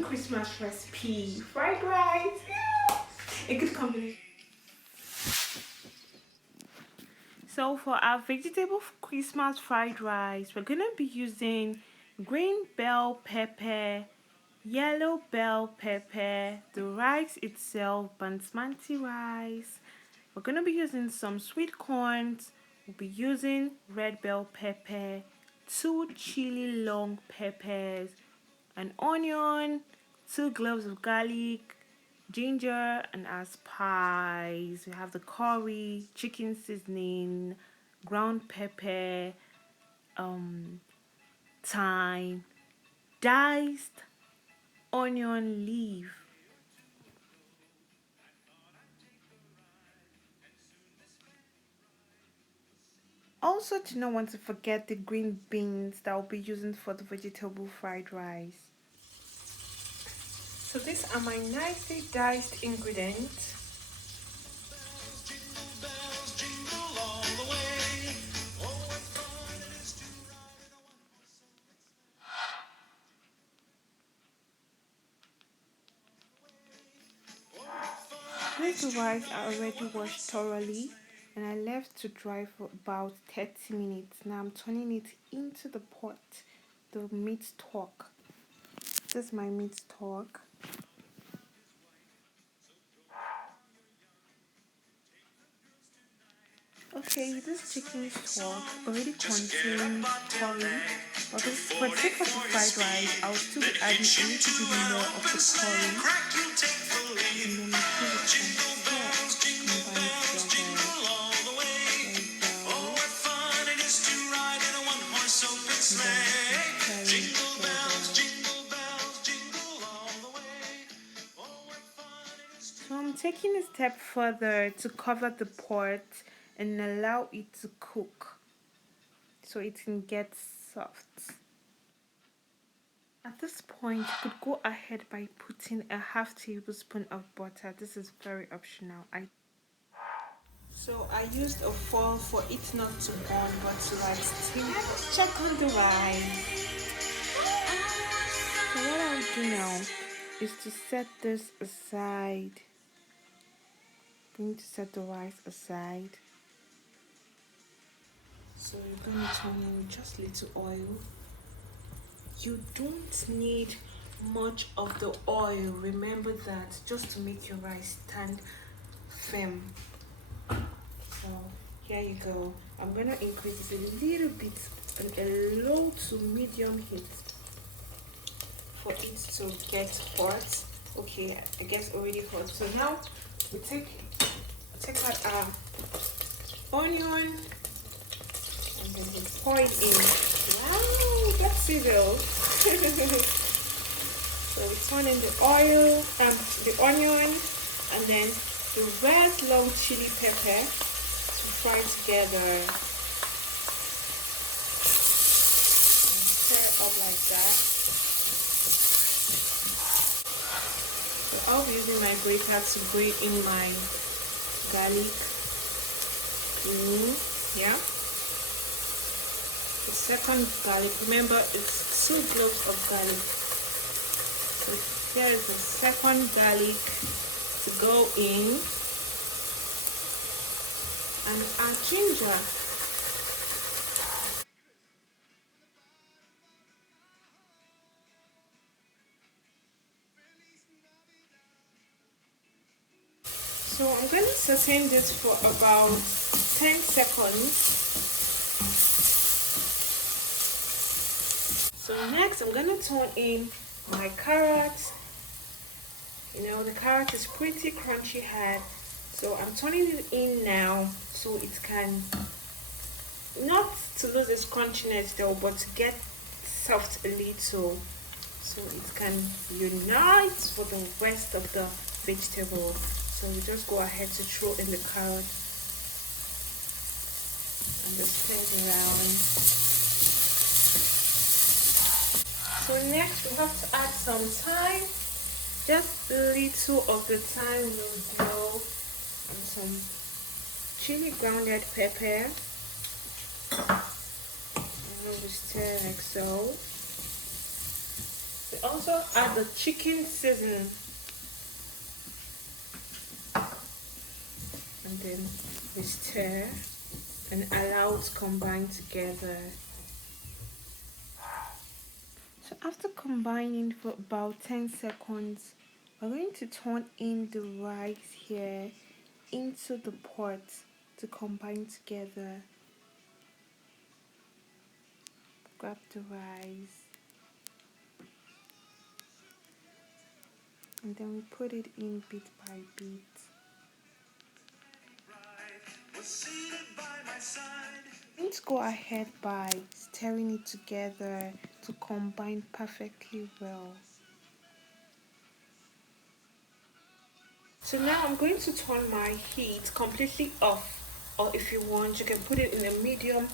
vegetable Christmas recipe, fried rice. Yeah. A good combination. So for our vegetable Christmas fried rice, we're gonna be using green bell pepper, yellow bell pepper, the rice itself, basmati rice. We're gonna be using some sweet corns. We'll be using red bell pepper, 2 chili long peppers, an onion, 2 cloves of garlic, ginger, and our spice. We have the curry, chicken seasoning, ground pepper, thyme, diced onion leaf. Also, do not want to forget the green beans that I'll be using for the vegetable fried rice. So these are my nicely diced ingredients. These rice are already washed thoroughly and I left to dry for about 30 minutes. Now I'm turning it into the pot, the meat stock. This is my meat stock. Okay, this chicken stock already contains curry. Okay, for the sake of the fried rice, I'll still be adding a little bit more of the curry. And then I put it on stock, combine it together. So I'm taking a step further to cover the pot and allow it to cook so it can get soft. At this point, you could go ahead by putting a half tablespoon of butter. This is very optional. So I used a foil for it not to burn but to steam. Let's check on the rice. So what I'll do now is to set this aside. I'm going to set the rice aside. So you're going to turn in just a little oil. You don't need much of the oil. Remember that, just to make your rice stand firm. So here you go. I'm going to increase it a little bit on a low to medium heat for it to get hot. Okay, it gets already hot. So now we take out our onion and then we pour it in. Wow, that's sizzle. So we turn in the oil, the onion, and then the red long chili pepper to fry together. And stir it up like that. So I'll be using my grater to grate in my garlic. Yeah. The second garlic, remember it's 2 cloves of garlic. So here is the second garlic to go in, and our ginger. So I'm going to saute this for about 10 seconds. So next I'm going to turn in my carrots. You know, the carrot is pretty crunchy hard, so I'm turning it in now so it can, not to lose its crunchiness though, but to get soft a little so it can unite for the rest of the vegetable. So we just go ahead to throw in the carrot and just stir it around. So next we have to add some thyme, just a little of the thyme will go, and some chili grounded pepper, and we stir like so. We also add the chicken seasoning, and then we stir and allow it to combine together. So after combining for about 10 seconds, we're going to turn in the rice here into the pot to combine together. Grab the rice and then we put it in bit by bit. Let's go ahead by stirring it together to combine perfectly well. So now I'm going to turn my heat completely off, or if you want you can put it in a medium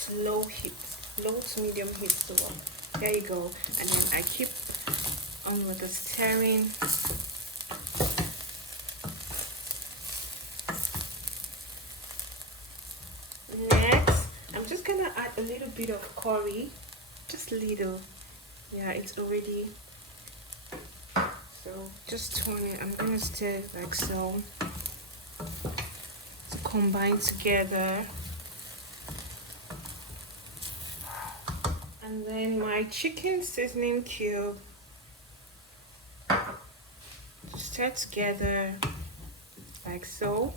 to low heat, low to medium heat. So there you go, and then I keep on with the stirring. Next I'm just gonna add a little bit of curry, just a little. Yeah, it's already, so just turn it. I'm gonna stir like so to combine together. And then my chicken seasoning cube, stir together like so,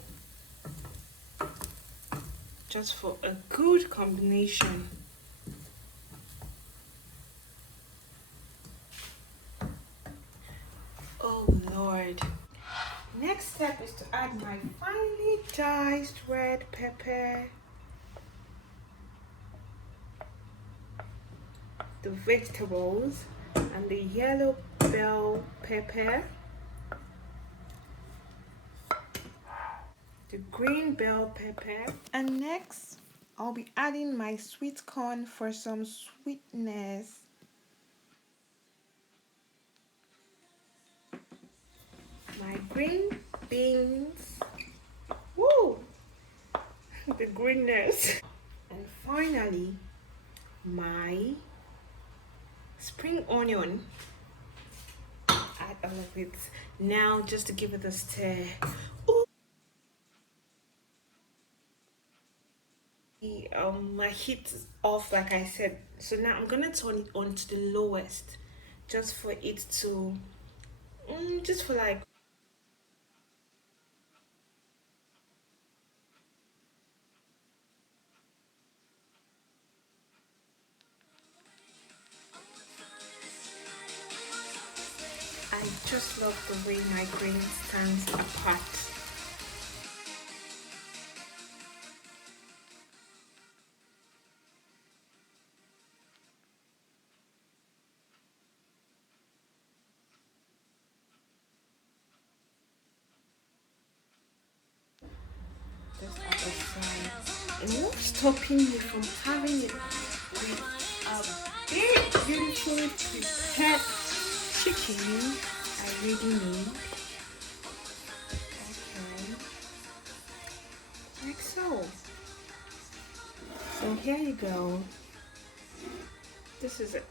just for a good combination. Oh Lord. Next step is to add my finely diced red pepper, the vegetables, and the yellow bell pepper, the green bell pepper, and next I'll be adding my sweet corn for some sweetness. My green beans, woo, the greenness, and finally my spring onion. Add all of it now just to give it a stir. Ooh. My heat is off like I said, so now I'm gonna turn it on to the lowest just for it to just for like I just love the way my grain stands apart. This other side. And not stopping me from having it with a big, beautifully prepared chicken I really need. Okay, like so. So here you go. This is it.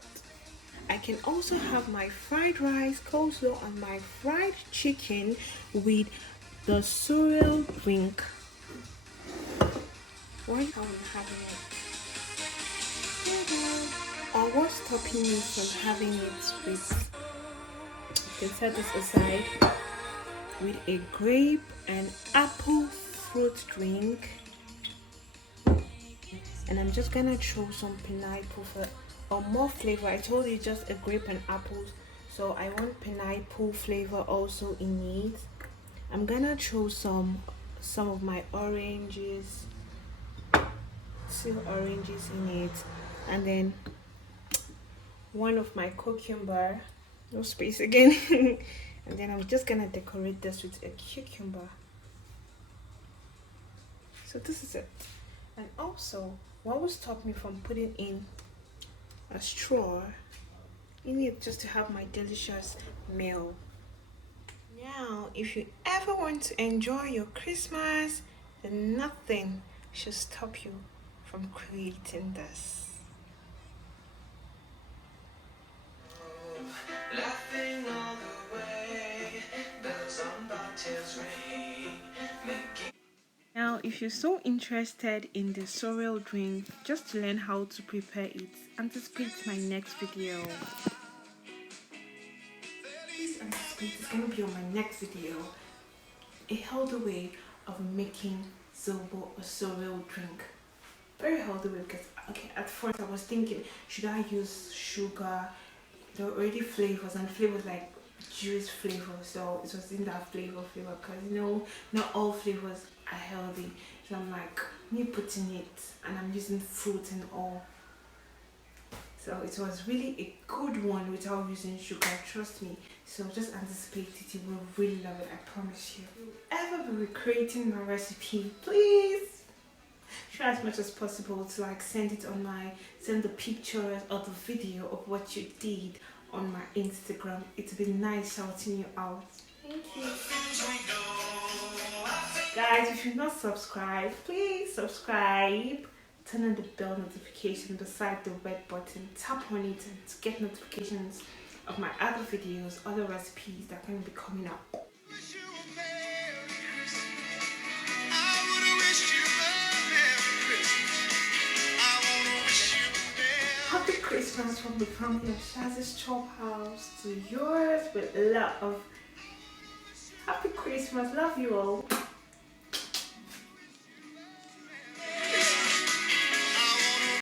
I can also have my fried rice, coleslaw, and my fried chicken with the sorrel drink. Why am I having it? Or what's stopping me from having it with, you can set this aside, with a grape and apple fruit drink. And I'm just gonna throw some pineapple for more flavor. I told you just a grape and apples, so I want pineapple flavor also in it. I'm gonna throw some of my oranges, oranges in it, and then one of my cucumber, no space again. And then I'm just gonna decorate this with a cucumber. So this is it. And also, what will stop me from putting in a straw in it just to have my delicious meal? Now, if you ever want to enjoy your Christmas, then nothing should stop you from creating this. laughing all the way, bells on bobtails ring. Now, if you're so interested in the sorrel drink, just to learn how to prepare it, anticipate my next video. Please anticipate it's going to be on my next video. A healthy way of making zobo or sorrel drink. Very healthy way because, okay, at first I was thinking, should I use sugar? There were already flavors, and flavors like juice flavor, so it was in that flavor because not all flavors are healthy. So I'm like, me putting it, and I'm using fruit and all, so it was really a good one without using sugar, trust me. So just anticipate it, you will really love it, I promise you. If you ever be recreating my recipe, please try as much as possible to like send the pictures or the video of what you did on my Instagram. It'd be nice shouting you out. Thank you. Guys, if you're not subscribed, please subscribe. Turn on the bell notification beside the red button. Tap on it and to get notifications of my other videos, other recipes that are going to be coming up. Happy Christmas from the family of Shazy's Chophouse to yours with love. Happy Christmas, love you all.